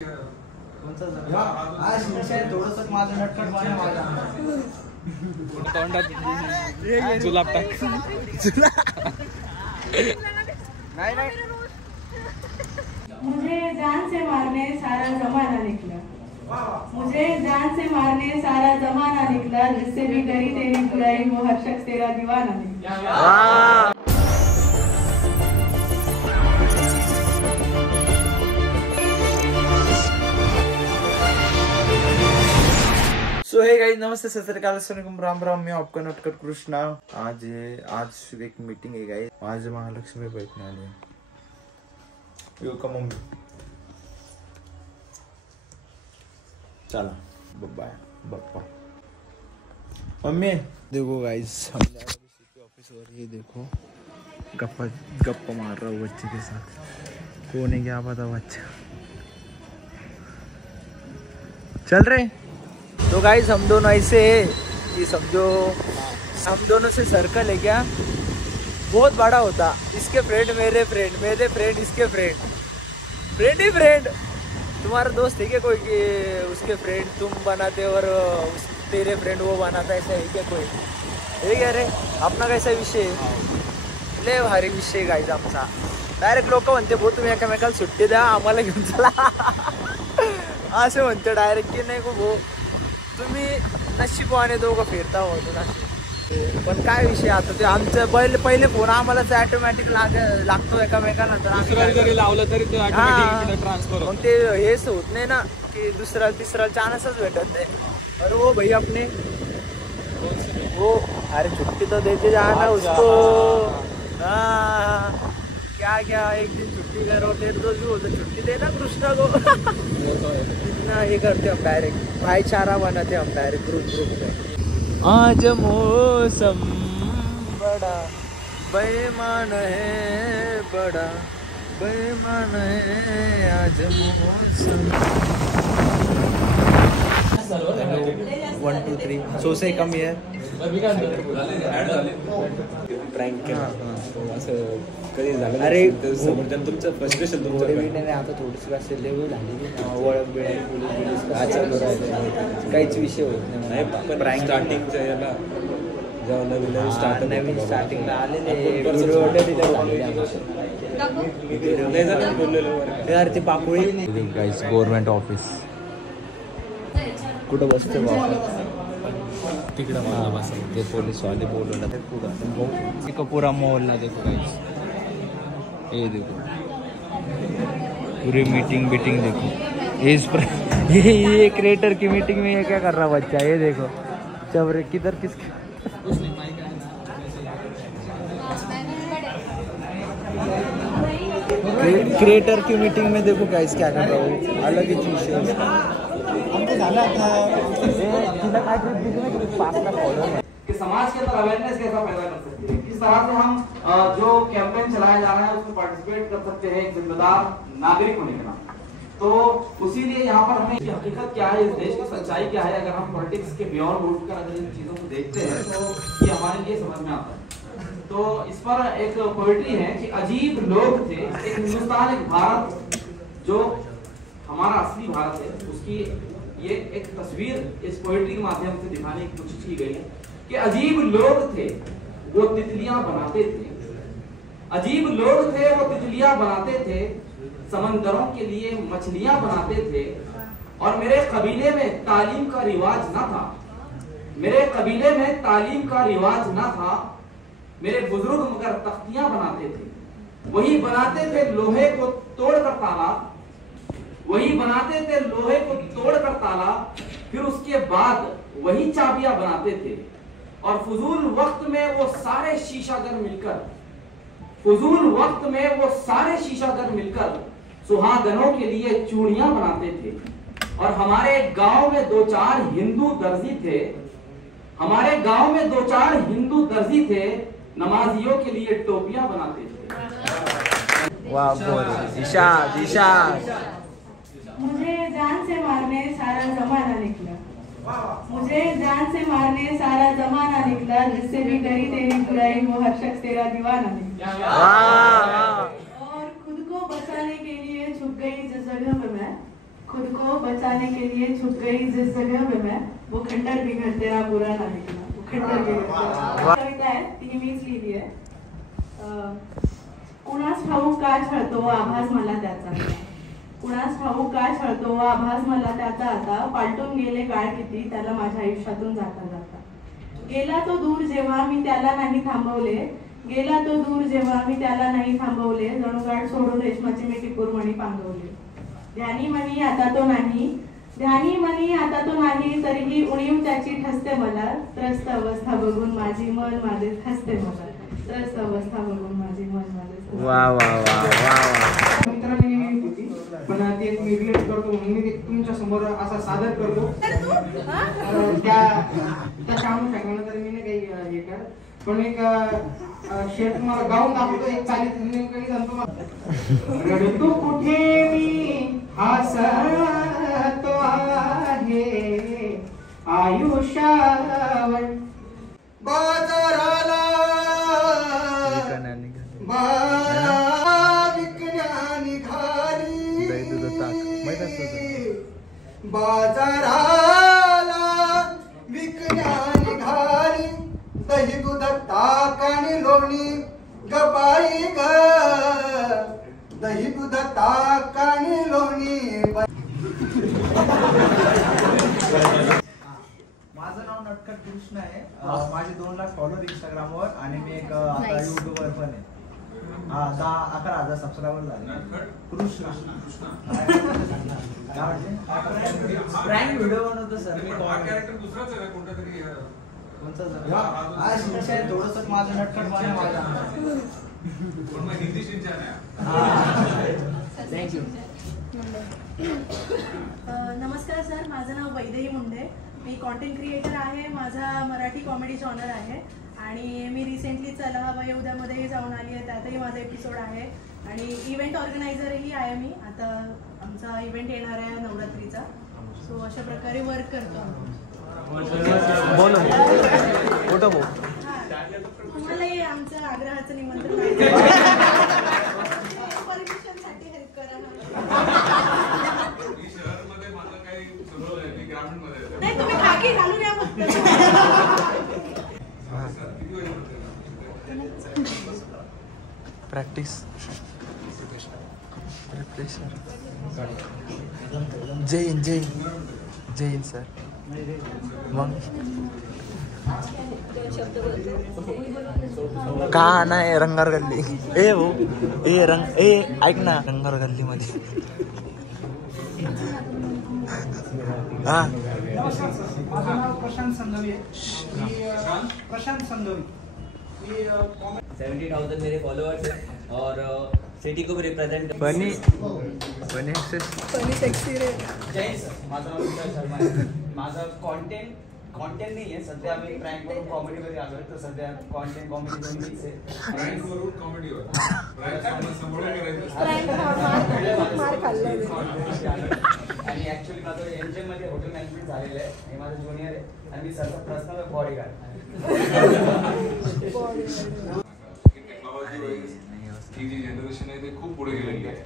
थोडंसं माझं नटखट तोंडात जुलाब टाक. नाही मुझे जान से मारने सारा जमाना निकला, मुझे जान से मारने सारा जमाना निकला, जिससे भी करी तेरी बुराई वो हर शख्स तेरा दीवाना निकला. सो हे गाइस, नमस्ते, सत श्री अकाल, अस्सलाम वालेकुम, राम राम. मैं आपका नटखट कृष्णा. आज एक मीटिंग आहे गाइस. आज महालक्ष्मी भेटने आले. Welcome mummy. चला बाय बप्पा. मम्मी देखो गाइस, हम जा रहे हैं सिटी ऑफिस और ये देखो गप्पा मार रहा हूँ बच्चे के साथ. कौन है क्या पता बच्चा. चल रहे. तो गाइस हम दोनों ऐसे है कि समझो हम दोनों से सर्कल है क्या बहुत बड़ा होता. इसके फ्रेंड मेरे फ्रेंड, मेरे फ्रेंड इसके फ्रेंड, फ्रेंड ही फ्रेंड. तुम्हारा दोस्त है क्या कोई कि उसके फ्रेंड तुम बनाते और तेरे फ्रेंड वो बनाता, ऐसा है क्या कोई? हे क्या रे अपना कैसा विषय लय भारी विषय गाइस आमचा. डायरेक्ट लोक म्हणते भाऊ तुम्ही एकामेकाला सुट्टी द्या, आम्हाला घेऊन चला. असे म्हणते डायरेक्ट की नाही भाऊ तुम्ही नशिबवाने दोघं फिरता होतो ना. पण काय विषय आता ते आमचं पहिले फोन आम्हालाच ऑटोमॅटिक लागतो एकामेकांना. तर लावलं तरी ते ऑटोमॅटिक ट्रान्सफर. मग ते हेच होत नाही ना की दुसरा तिसरा चान्सच भेटत नाही. अरे वो भाई अपने वो अरे छुट्टी तो देते जाना उसको. हाँ क्या एक दिन छुट्टी करो, 1.5 रोज भी होता छुट्टी देना कृष्णा को. इतना ये करते हम डायरेक्ट भाईचारा बनाते हम डायरेक्ट ग्रुप में. आज मौसम बड़ा बेईमान है, बड़ा बेईमान है आज मौसम. 1 2 3 सो से कम है प्रँक. कधी झालं अरे समोरच्यानं तुमचं फ्रस्ट्रेशन तुमचं आता थोडीशी असेल लेवल झाली ओळख बिळख काहीच विषय होत नाही. प्रँक स्टार्टिंगच्या याला जेव्हा नवीन स्टार्टिंगला आलेले यार ते पाकोळी गाइस. गव्हर्नमेंट ऑफिस कुठं बसते बाबा तिकडं मला बस ते पोलीस वाले बोलवलं ते पुढं एक पूरा मोहल्ला देखो गाइस. ये देखो पूरी मीटिंग देखो. ये क्रिएटर की मीटिंग में ये क्या कर रहा बच्चा. ये देखो चबरे किधर किसके क्रिएटर की मीटिंग में देखो गाइस क्या कर रहा हूँ. अलग ही चीज कि समाज के अंदर अवेयरनेस कैसा पैदा कर सकते हैं, किस तरह से हम जो कैंपेन चलाया जा रहा है उसमें पार्टिसिपेट कर सकते हैं एक जिम्मेदार नागरिक होने के नाते. तो उसीलिए यहाँ पर हमें हकीकत क्या है, इस देश की सच्चाई क्या है, अगर हम पॉलिटिक्स के बियॉन्ड उठकर अगर इन चीजों को देखते हैं तो ये हमारे लिए समझ में आता है. तो इस पर एक पोएट्री है कि अजीब लोग थे. एक हिंदुस्तान, एक भारत, जो हमारा असली भारत है, उसकी ये एक तस्वीर इस पोएट्री के माध्यम से दिखाने की कोशिश की गई है कि अजीब लोग थे वो तितलियां बनाते थे. अजीब लोग थे वो तितलियां बनाते थे, समंदरों के लिए मछलियां बनाते थे. और मेरे कबीले में तालीम का रिवाज ना था, मेरे कबीले में तालीम का रिवाज ना था. मेरे बुजुर्ग मगर तख्तियां बनाते थे, वही बनाते थे लोहे को तोड़कर ताला, वही बनाते थे लोहे को तोड़कर ताला. फिर उसके बाद वही चाबियां बनाते थे. और फजूल वक्त में वो सारे शीशागर मिलकर, फजूल वक्त में वो सारे शीशागर मिलकर सुहागनों के लिए चूड़ियां बनाते थे. और हमारे गांव में 2-4 हिंदू दर्जी थे, हमारे गांव में 2-4 हिंदू दर्जी थे, नमाजियों के लिए टोपियां बनाते थे. वाह दिशा दिशा. मुझे जान से मारने सारा जमाना निकला, मुझे जान से मारने सारा जमाना निकला, जिससे भी करी तेरी बुराई वो हर शख्स तेरा दीवाना निकला. और खुद को बचाने के लिए छुप गई जिस जगह में मैं, बचाने के लिए छुप गई जिस जगह पे मैं, वो खंडर भी घर तेरा बुरा ना निकला, वो खंडर भी घर तेरा। कविता आहे ती मीच लिहिली आहे. कुणास ठाऊक का छळतो आभास मला त्याचा, कुणास ठाऊक का छळतो आभास मला त्याचा, आता पालटून गेले काळ किती त्याला माझ्या आयुष्यातून जाता जाता. गेला तो दूर जेव्हा मी त्याला नाही थांबवले, गेला तो दूर जेव्हा मी त्याला नाही थांबवले, जणू गाठ सोडून रेशमाची मी टिपूरमणी पांगवले. ध्यानी मनी आता तो नाही, ध्यानी मनी आता तो नाही, तरीही उणीव त्याची ठसते मला, त्रस्त अवस्था बघून माझी मन माझे हसते मला, त्रस्त अवस्था बघून माझी मन माझे. वा वा वा वा वा. मित्रांनी होती पण ते मी रिलेट करतो म्हणून मी तुमच्या समोर असा सादर करतो. त्या शाम सांगण्यानंतर मी नाही काही हे कर, पण एक शेर तुम्हाला गाऊन दाखवतो. एक चालीत नेमकं सांगतो. रडतो कुठे मी हसतो आहे आयुष्यावर, बाजाराला विकण्या निघाली, बाजाराला विकण्या निघाली, दही दूध ताक आणि लोणी गबाई ग, दही दूध ताक आणि लोणी. माझं नाव नटखट कृष्ण आहे. माझे 2 लाख फॉलोअर इंस्टाग्रामवर आणि मी एक आता युट्यूबवर पण आहे. 10-11 हजार सबस्क्रायबर झाले. कृष्ण प्रँक व्हिडिओ बनवतो सर मी. दुसराच आहे कोणता तरी कोणता सर थोडंसं माझं नटखट माझ्या हिंदी शिक्षण आहे. थँक्यू. नमस्कार सर, माझं नाव वैदेही मुंडे, मी कॉन्टेंट क्रिएटर आहे. माझा मराठी कॉमेडी चॅनल आहे आणि मी रिसेंटली चला हवा ये उद्यामध्येही जाऊन आली आहे, त्यातही माझा एपिसोड आहे आणि इव्हेंट ऑर्गनायझरही आहे मी. आता आमचा इव्हेंट येणार आहे नवरात्रीचा, सो अशा प्रकारे वर्क करतो. बोलो कुठं बोल. तुम्हालाही आमचं आग्रहाचं निमंत्रण परमिशनसाठी हेल्प करा. शहरामध्ये माझं काही सुरू आहे, मी ग्रामीणमध्ये. नाही तुम्ही खाकी घालून या फक्त. प्रॅक्टिस जय हिंद जय हिंद जय हिंद सर. मग का नाही रंगार गल्ली ए हो ए रंग ए ऐक ना रंगार गल्ली मध्ये हा. माझं नाव प्रशांत संघवी आहे. प्रशांत संघवी. 70,000 मेरे फॉलोअर्स हैं और सिटी को भी रिप्रेजेंट बनी सेक्सी रे. जय सर, माझं नाव विशाल शर्मा आहे. माझं कॉन्टेंट नाही आहे सध्या, आम्ही प्रँक करून कॉमेडीमध्ये आलो आहे, तर सध्या कॉन्टेंट कॉमेडी दोन्ही मिक्स आहे. कॉमेडीवर आणि ॲक्च्युली माझं एनजीएममध्ये हॉटेल मॅनेजमेंट झालेलं आहे. हे माझं ज्युनियर आहे आणि मी सरचा पर्सनल बॉडीगार्ड. ही जी जनरेशन आहे ते खूप पुढे गेलेली आहे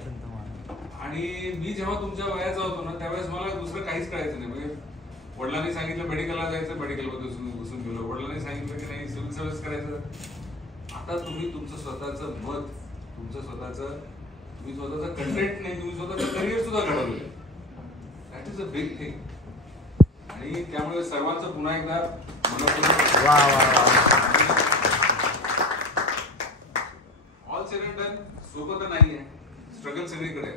आणि मी जेव्हा तुमच्या वयाचा होतो ना त्यावेळेस मला दुसरं काहीच कळायचं नाही. म्हणजे वडिलांनी सांगितलं मेडिकलला जायचं, मेडिकलमध्ये घुसून गेलो. वडिलांनी सांगितलं की नाही सिव्हिल सर्व्हिस करायचं. आता तुम्ही तुमचं स्वतःचं मत, तुमचं स्वतःचं कंटेंट नाही, तुम्ही स्वतःचं करिअर सुद्धा घडवलं. That is a big thing. आणि त्यामुळे सर्वांचं पुन्हा एकदा ऑल सेड अँड डन सोपं तर नाही आहे, स्ट्रगल सगळीकडे.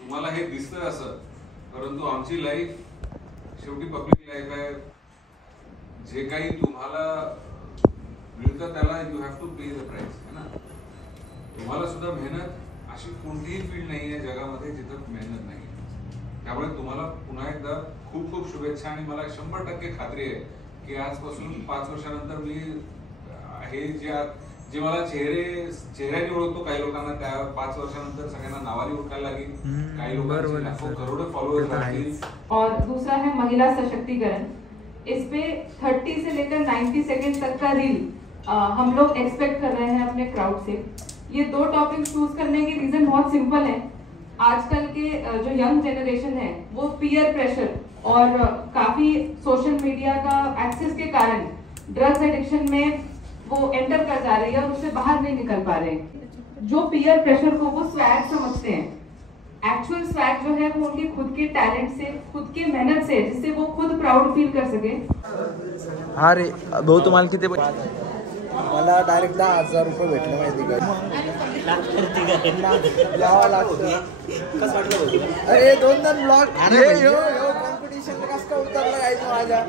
तुम्हाला हे दिसतं असं, परंतु आमची लाईफ शेवटी पब्लिक लाईफ आहे. जे काही तुम्हाला मिळतं त्याला you have to pay the price है ना. तुम्हाला सुद्धा मेहनत अशी कोणतीही फील्ड नाही आहे जगामध्ये जिथं मेहनत नाही. त्यामुळे तुम्हाला पुन्हा एकदा खूप खूप शुभेच्छा. आणि मला 100% खात्री आहे की आजपासून 5 वर्षानंतर मी हे जे मला चेहऱ्याने ओळखतो काही लोकांना, त्या 5 वर्षानंतर सगळ्यांना नावाने ओळखायला लागेल. काही लोकांचे लाखो करोडो फॉलोअर्स लागतील. और दूसरा है महिला सशक्तिकरण. इस पे 30 से लेकर 90 सेकंड तक का रील हम लोग एक्सपेक्ट कर रहे हैं अपने क्राउड से. ये 2 टॉपिक चूज करने के रीजन बहुत सिंपल है. आजकल के जो यंग जनरेशन है वो पीयर प्रेशर और काफी सोशल मीडिया का एक्सेस के कारण ड्रग्स एडिक्शन में वो एंटर कर जा रही है और उससे बाहर नहीं निकल पा रहे हैं। जो पीयर प्रेशर को वो स्वैग समझते हैं, एक्चुअल स्वैग जो है वो उनके खुद के टैलेंट से, खुद के मेहनत से, जिससे वो खुद प्राउड फील कर सके। हा रे भाऊ, तुम्हाला किती? मला डायरेक्ट 10,000 रुपये भेटले माहिती का? अरे 2 ब्लॉग कॉम्पिटिशन कसं काय उतरलं काय माझ्या?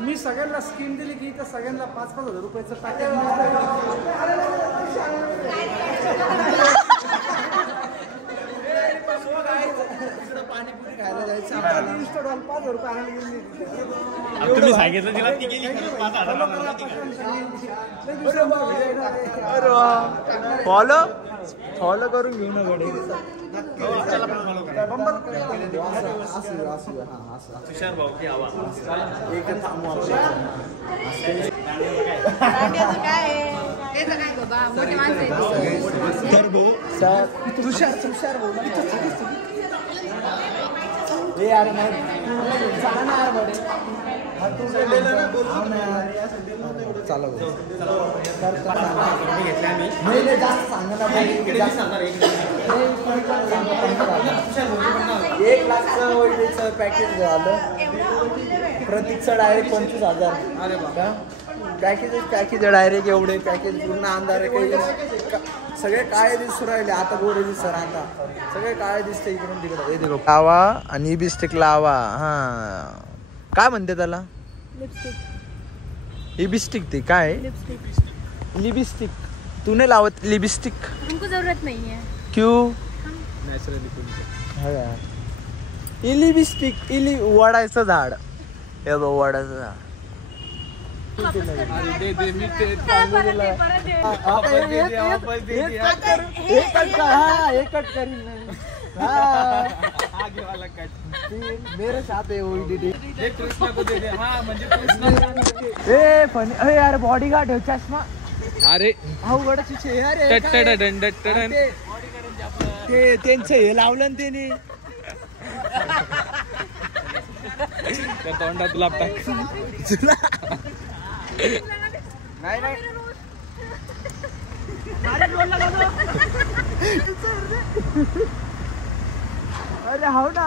मी सगळ्यांना स्कीम दिली की इथं सगळ्यांना 5,000 रुपयाचं पॅकेज पाणीपुरी खायला जायचं, 5,000 रुपये आणायला गेली. तुम्ही सांगितलं तिला ती गेली फॉलो करून घेऊ ना गडे. तुषार भाऊ की आवाज तुषार भाऊ हे यार चालू एक लाखचं वैद्यचं पॅकेज झालं. प्रतीकचं डायरेक्ट 25,000. पॅकेज डायरेक्ट एवढे पॅकेज पूर्ण अंधारे काही सगळे काळे दिसू राहिले. आता गोरे दिसत आता सगळे काळे दिसते इकडून तिकडे. हे देखो लावा आणि बिस्टिक लावा. हा काय म्हणते त्याला? लिपस्टिक. ते काय लिपस्टिक? तू नाही लावत लिपस्टिक? हमको जरूरत नहीं है. क्यों? लिपस्टिक वडायचं झाड. हे बघ वडाचं झाड. मेरे साथ है वो दीदी. अरे यार बॉडीगार्ड है चष्मा. अरे अवघडची अरे ते त्यांचं हे लावलं ना त्याने त्या तोंडात लाभ टाक. नाही अरे हो ना.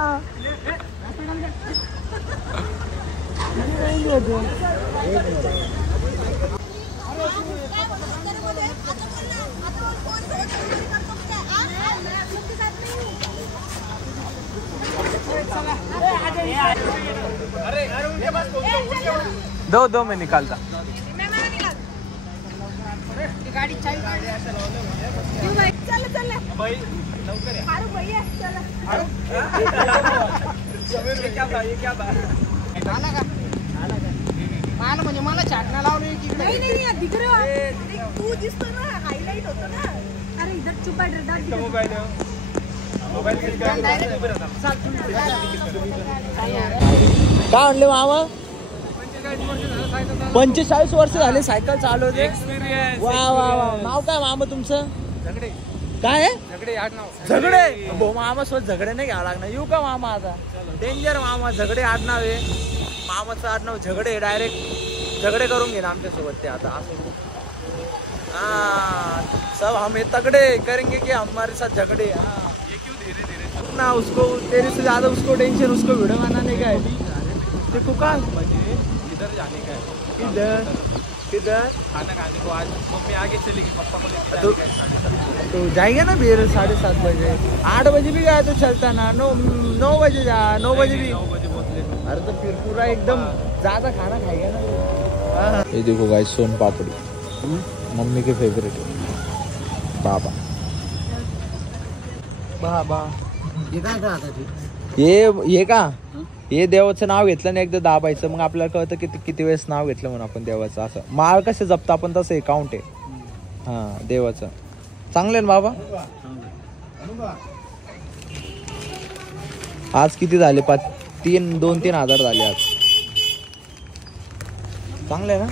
दो मैं निकालता. गाड़ी चल भाई भैया म्हणजे मला चाटणा लावली की नहीं दिख रहे हो तू दिसतो ना, हाईलाइट होतो ना. अरे इधर चुपा मोबाइल काय म्हणले मामा? 45 वर्ष झाले सायकल चालवते. वा वा वा. नाव काय मामा तुमचं? काय झगडे? मामा सोबत झगडे नाही घ्यावं लागणार. येऊ का मामा? आता डेंजर मामा. झगडे आडनाव आहे मामाचं. आडनाव झगडे. डायरेक्ट झगडे करून घेणार आमच्या सोबत ते आता असं. हाँ सब हम तगड़े करेंगे कि हमारे साथ झगड़े. हाँ ये क्यों धीरे धीरे ना उसको तेरे से ज्यादा उसको टेंशन उसको वीडियो बनाने का है. देखो का इधर जाने का है. किधर खाना खाने को आज मम्मी आगे चलेगी, पापा को लेके तो जाएगा ना फिर 7:30 बजे. 8 बजे भी गया तो चलता ना. 9 बजे जा. 9 बजे भी. अरे तो फिर पूरा एकदम ज्यादा खाना खाएगा ना. ये देखो गाइस सोन पापड़ी मम्मी के फेवरेट बाबा. ये का हे देवाचं नाव घेतलं ना एकदा दाबायचं मग आपल्याला कळतं किती वेळेस नाव घेतलं म्हणून आपण देवाचं. असं माळ कसं जपतं आपण तसं अकाउंट आहे. हा देवाचं चांगलं आहे ना बाबा. आज किती झाले? 2-3 हजार झाले आज. चांगलं आहे ना.